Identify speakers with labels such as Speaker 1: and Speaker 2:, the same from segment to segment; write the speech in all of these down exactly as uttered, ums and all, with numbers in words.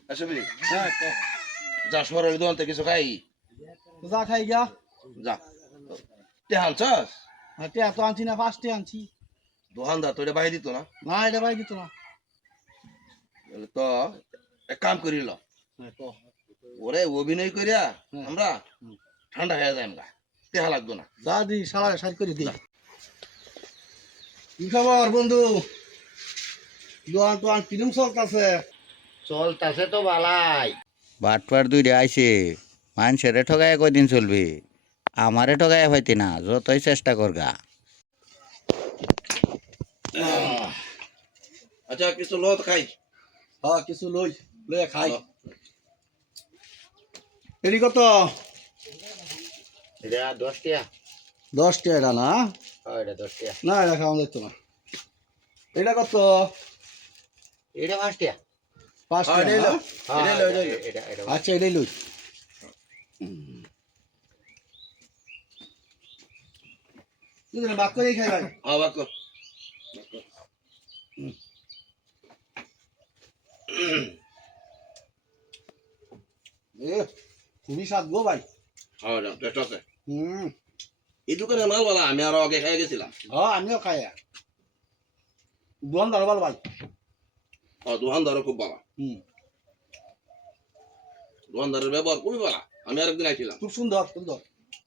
Speaker 1: আসবি
Speaker 2: হ্যাঁ
Speaker 1: যা শহরের দোকান থেকে কিছু খাই
Speaker 2: তো যা খাই গিয়া
Speaker 1: যা তেহাল চাস
Speaker 2: হ্যাঁ টিয়া তো আনছি না পাঁচটি আনছি
Speaker 1: দোকানদার তো এটা বাহি দিত না
Speaker 2: না এটা ভাই দিত না
Speaker 1: তাহলে তো এক কাম করিল
Speaker 2: হ্যাঁ তো
Speaker 1: ওরে অভিনয় করিয়া
Speaker 2: হুম।
Speaker 1: আমরা
Speaker 2: হুম।
Speaker 1: ঠান্ডা হয়ে যায় আমরা তেহা লাগতো না
Speaker 2: যা দি সারা সাইড করে দি কি খবর বন্ধু দোয়ান তোয়ান কিরম চলতেছে
Speaker 3: চলতাছে তো বালাই বাটপার দুইটা আইছে মানুষেরে ঠগায় কয়দিন চলবে আমারে ঠগায় হইতে না যতই চেষ্টা করগা
Speaker 1: আচ্ছা কিছু লত খাই
Speaker 2: হ্যাঁ কিছু লই লই খাই এরি কত
Speaker 3: এটা দশ টিয়া
Speaker 2: দশ টিয়া এটা না
Speaker 3: এটা দশ টিয়া
Speaker 2: না এটা খাওয়া যাইতো না এটা কত
Speaker 3: এটা পাঁচ টিয়া
Speaker 2: পাঁচ
Speaker 1: হ্যাঁ,
Speaker 2: টিয়া
Speaker 1: এটাই
Speaker 2: না?
Speaker 1: লও। এটাই লও, এটাই লও।
Speaker 3: এটা এটা
Speaker 2: আচ্ছা এটাই লই দুজনে ভাগ করেই খাই ভাই
Speaker 1: আবার কর
Speaker 2: এ খুবই স্বাদ গো ভাই
Speaker 1: হ্যাঁ টেস্ট আছে
Speaker 2: হুম
Speaker 1: এই দোকানে মাল বলা আমি আরো আগে খাই গেছিলাম
Speaker 2: হ্যাঁ আমিও খাই দোয়ান দাঁড়ো ভালো ভাই
Speaker 1: ও দোকানদারও খুব ভালো
Speaker 2: হুম
Speaker 1: দোকানদারের ব্যবহার খুবই ভালো আমি আরেকদিন আইছিলাম
Speaker 2: খুব সুন্দর সুন্দর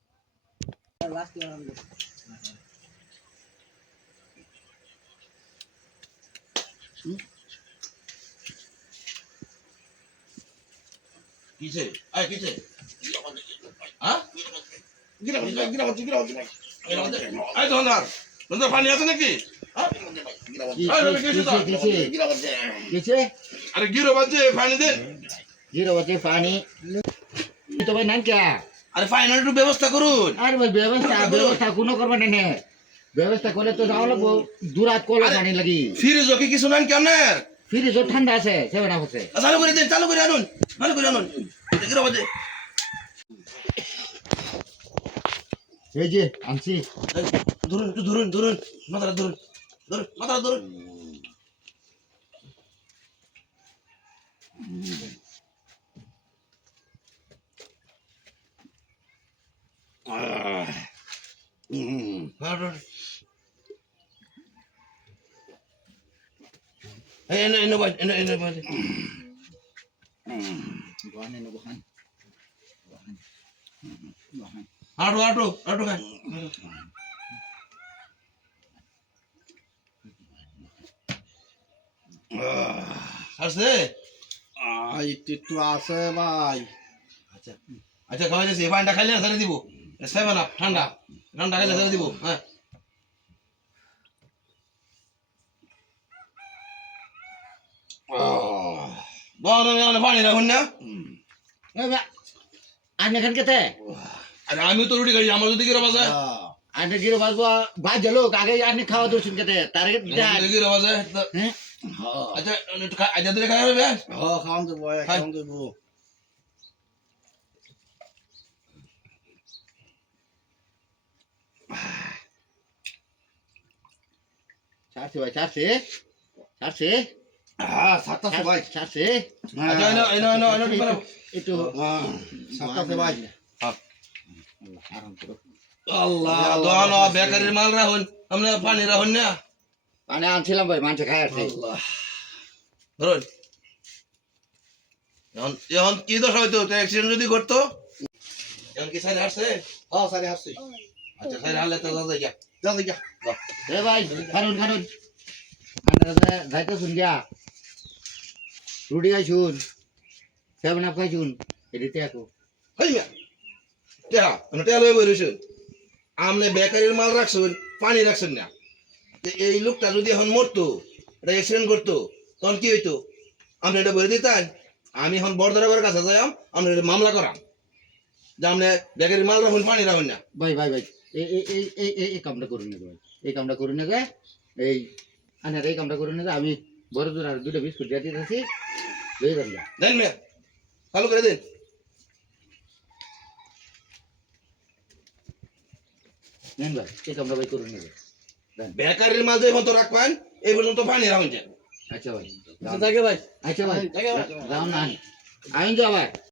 Speaker 1: কিসে আয় কিসে হ্যাঁ
Speaker 2: গিরা গিরা গিরা গিরা গিরা
Speaker 1: আয় দোকানদার দোকানদার পানি আছে নাকি হ্যাঁ? আয়, রবি, কিসে তো?
Speaker 3: কিছে
Speaker 1: আরে গিরো বাজে পানি দে
Speaker 3: জিরো বাজে পানি তো ভাই নান কে
Speaker 1: আরে ফাইনাল একটু ব্যবস্থা করুন
Speaker 3: আর ভাই ব্যবস্থা ব্যবস্থা কোনো করবে না নে ব্যবস্থা করলে তো যাওয়া লাগবো দুরাত কলা পানি লাগি
Speaker 1: ফ্রিজ কি কিছু নান কেমনের
Speaker 3: ফ্রিজ ঠান্ডা আছে সেভেন আপ আছে
Speaker 1: চালু করে দেন চালু করে আনুন চালু করে আনুন গিরো বাজে
Speaker 3: এই যে আনছি
Speaker 1: এই, ধরুন একটু ধরুন ধরুন মাথাটা ধরুন ধরুন মাথাটা ধরুন আহ, উম, ধরুন। এই, এনে এনে বাজ এনে এনে বাজ
Speaker 3: বহান এনে বহান বহান
Speaker 1: আটো আটো আটো খাই আসছে
Speaker 2: আহ একটু একটু আছে ভাই
Speaker 1: আচ্ছা আচ্ছা খাওয়া যাচ্ছে এই পানিটা খাইলে ছেড়ে দিব সেভেন আপ ঠান্ডা ঠান্ডা খাইলে ছেড়ে দিব হ্যাঁ বল আমি পানি রাখুন না
Speaker 3: আনে খান কেতে
Speaker 1: আরে আমি তো রুটি খাই আমার যদি গিরা বাজে
Speaker 3: আনে গিরো বাজবা বাজ লোক আগে আনে খাওয়া দর্শন কেতে তার
Speaker 1: যদি গিরা বাজে
Speaker 3: হ্যাঁ
Speaker 1: আচ্ছা একটু খা আচ্ছা তুই খাই হবে
Speaker 2: হ্যাঁ খাওয়ান দেবো খাওয়ান দেবো
Speaker 3: ছাড়ছে ভাই ছাড়ছে ছাড়ছে
Speaker 2: হ্যাঁ সাতটাছে ভাই
Speaker 3: ছাড়ছে
Speaker 1: আচ্ছা এনো এনো এনো এনো ঠিক করো
Speaker 3: একটু
Speaker 2: হ্যাঁ সাতটাছে ভাই
Speaker 3: আরাম করো
Speaker 2: আল্লাহ
Speaker 1: দোকান বেকারির মাল রাখুন আমরা পানি রাখুন না
Speaker 3: পানি আনছিলাম ভাই মানুষ খাই আসছে
Speaker 2: আল্লাহ
Speaker 1: ধরুন এখন এখন কি দশা হইতো অ্যাক্সিডেন্ট যদি করতো এখন কি সাইড আসছে
Speaker 2: হ্যাঁ সারি হাসছি
Speaker 1: আচ্ছা সাইড হারলে তো যাও যাই
Speaker 2: যা যা
Speaker 3: এ ভাই খানুন খানুন আমরা যাইতে শুন গিয়া রুটি খাইছুন সেভেন আপ খাইছুন এদিকে আকো
Speaker 1: হই মিয়া টেহা মানে টেহা লয়ে বইরছেন আমনে বেকারির মাল রাখছেন পানি রাখছেন না তো এই লোকটা যদি এখন মরতো এটা অ্যাক্সিডেন্ট করতো তখন কি হইতো আপনি এটা বলে দিতেন আমি এখন বড়দারের কাছে যাইম আপনি এটা মামলা করাম যে আপনি বেকারির মাল রাখুন পানি রাখুন না
Speaker 3: ভাই ভাই ভাই এই এই এই এই এই এই কামটা করুন না ভাই এই কামটা করুন না এই আনার এই কামটা করুন না আমি বড় দূর আর দুটো বিস্কুট দিয়ে দিতেছি লই যান গা।
Speaker 1: দেন মিয়া চালু করে দিন
Speaker 3: নেন ভাই এই কামটা ভাই করুন না ভাই।
Speaker 1: বেকারির মাল যে এখন তো রাখবেন এই পর্যন্ত পানি রাখুন
Speaker 3: আচ্ছা ভাই
Speaker 2: আচ্ছা, থাকে ভাই
Speaker 3: আচ্ছা ভাই
Speaker 2: থাকে ভাই
Speaker 3: যাও না আইন যাও আবার